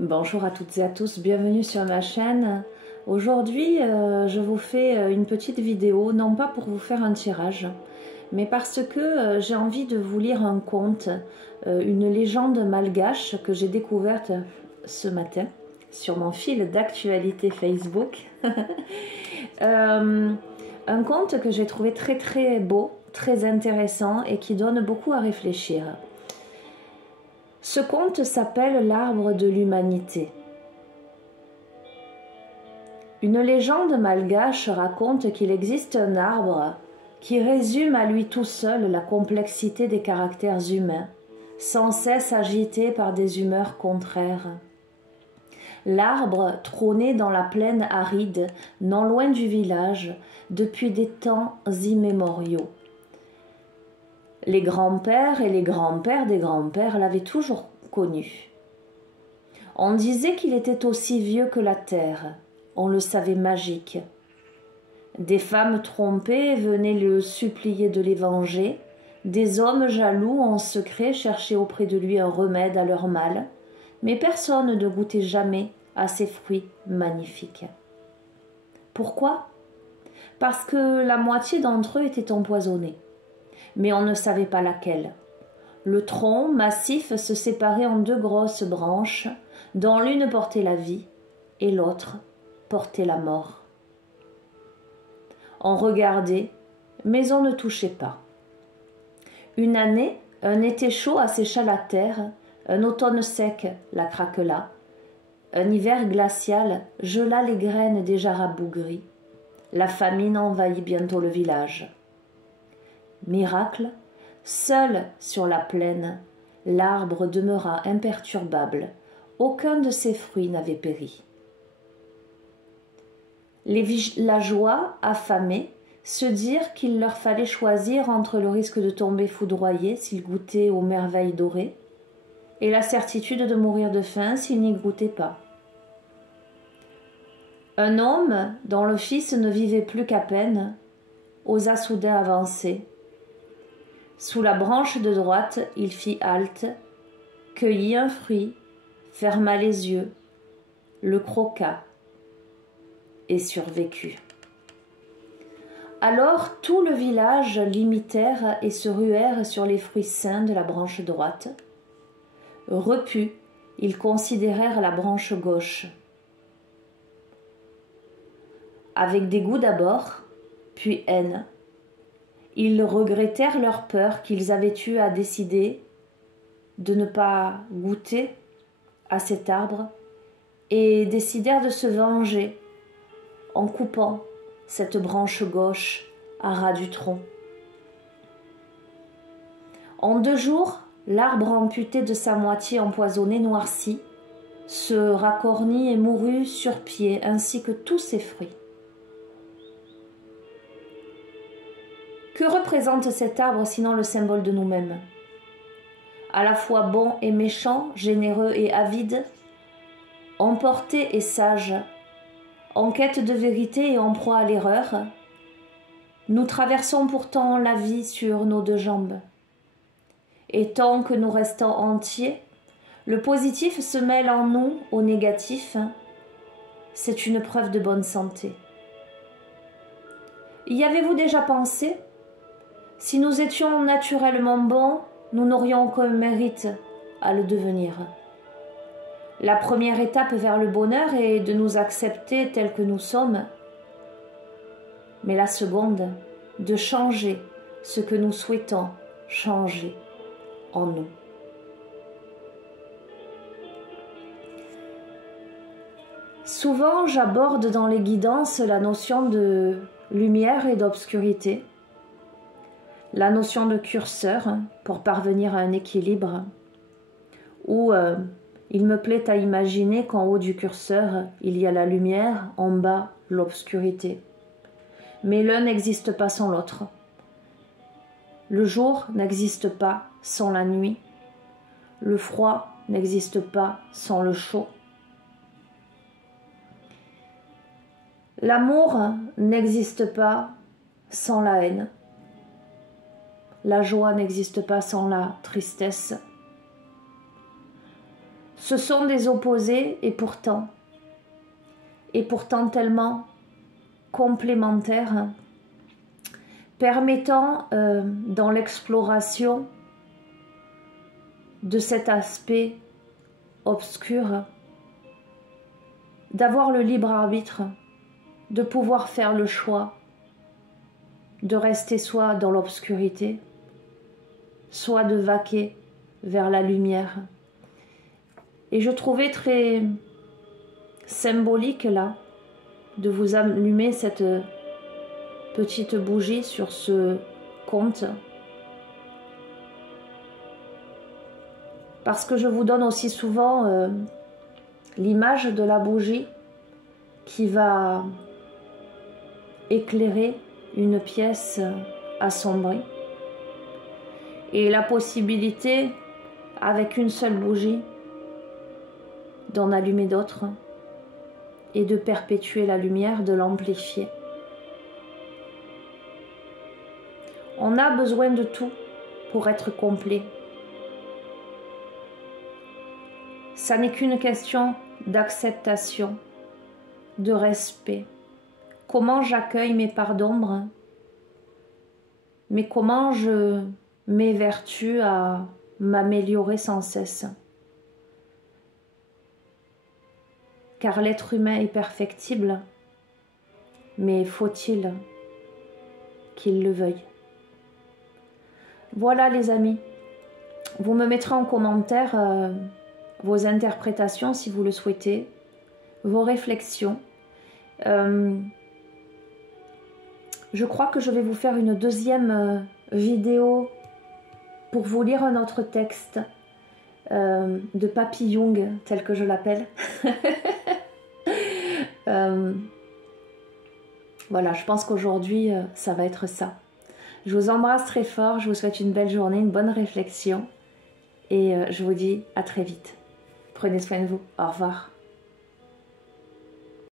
Bonjour à toutes et à tous, bienvenue sur ma chaîne. Aujourd'hui, je vous fais une petite vidéo, non pas pour vous faire un tirage, mais parce que j'ai envie de vous lire un conte, une légende malgache que j'ai découverte ce matin sur mon fil d'actualité Facebook. Un conte que j'ai trouvé très beau, très intéressant et qui donne beaucoup à réfléchir. Ce conte s'appelle L'arbre de l'humanité. Une légende malgache raconte qu'il existe un arbre qui résume à lui tout seul la complexité des caractères humains, sans cesse agité par des humeurs contraires. L'arbre trônait dans la plaine aride, non loin du village, depuis des temps immémoriaux. Les grands-pères et les grands-pères des grands-pères l'avaient toujours connu. On disait qu'il était aussi vieux que la terre, on le savait magique. Des femmes trompées venaient le supplier de les venger, des hommes jaloux en secret cherchaient auprès de lui un remède à leur mal, mais personne ne goûtait jamais à ces fruits magnifiques. Pourquoi? Parce que la moitié d'entre eux étaient empoisonnés. Mais on ne savait pas laquelle. Le tronc massif se séparait en deux grosses branches, dont l'une portait la vie et l'autre portait la mort. On regardait, mais on ne touchait pas. Une année, un été chaud assécha la terre, un automne sec la craquela, un hiver glacial gela les graines déjà rabougries. La famine envahit bientôt le village. Miracle, seul sur la plaine, l'arbre demeura imperturbable. Aucun de ses fruits n'avait péri. Les villageois, affamés, se dirent qu'il leur fallait choisir entre le risque de tomber foudroyés s'ils goûtaient aux merveilles dorées et la certitude de mourir de faim s'ils n'y goûtaient pas. Un homme, dont le fils ne vivait plus qu'à peine, osa soudain avancer. Sous la branche de droite, il fit halte, cueillit un fruit, ferma les yeux, le croqua et survécut. Alors tout le village l'imitèrent et se ruèrent sur les fruits sains de la branche droite. Repus, ils considérèrent la branche gauche. Avec dégoût d'abord, puis haine. Ils regrettèrent leur peur qu'ils avaient eue à décider de ne pas goûter à cet arbre et décidèrent de se venger en coupant cette branche gauche à ras du tronc. En 2 jours, l'arbre amputé de sa moitié empoisonnée noircit, se racornit et mourut sur pied ainsi que tous ses fruits. Que représente cet arbre sinon le symbole de nous-mêmes? À la fois bon et méchant, généreux et avide, emporté et sage, en quête de vérité et en proie à l'erreur, nous traversons pourtant la vie sur nos 2 jambes. Et tant que nous restons entiers, le positif se mêle en nous au négatif, c'est une preuve de bonne santé. Y avez-vous déjà pensé? Si nous étions naturellement bons, nous n'aurions aucun mérite à le devenir. La première étape vers le bonheur est de nous accepter tels que nous sommes, mais la seconde, de changer ce que nous souhaitons changer en nous. Souvent, j'aborde dans les guidances la notion de lumière et d'obscurité, la notion de curseur pour parvenir à un équilibre, où il me plaît à imaginer qu'en haut du curseur, il y a la lumière, en bas, l'obscurité. Mais l'un n'existe pas sans l'autre. Le jour n'existe pas sans la nuit. Le froid n'existe pas sans le chaud. L'amour n'existe pas sans la haine. La joie n'existe pas sans la tristesse. Ce sont des opposés et pourtant tellement complémentaires, permettant dans l'exploration de cet aspect obscur d'avoir le libre arbitre, de pouvoir faire le choix de rester soit dans l'obscurité, soit de vaquer vers la lumière. Et je trouvais très symbolique là de vous allumer cette petite bougie sur ce compte, parce que je vous donne aussi souvent l'image de la bougie qui va éclairer une pièce assombrie, et la possibilité avec une seule bougie d'en allumer d'autres et de perpétuer la lumière, de l'amplifier. On a besoin de tout pour être complet. Ça n'est qu'une question d'acceptation, de respect. Comment j'accueille mes parts d'ombre, mais comment je m'évertue à m'améliorer sans cesse. Car l'être humain est perfectible, mais faut-il qu'il le veuille? Voilà les amis, vous me mettrez en commentaire vos interprétations si vous le souhaitez, vos réflexions. Je crois que je vais vous faire une deuxième vidéo pour vous lire un autre texte de Papy Jung, tel que je l'appelle. Voilà, je pense qu'aujourd'hui, ça va être ça. Je vous embrasse très fort, je vous souhaite une belle journée, une bonne réflexion et je vous dis à très vite. Prenez soin de vous, au revoir.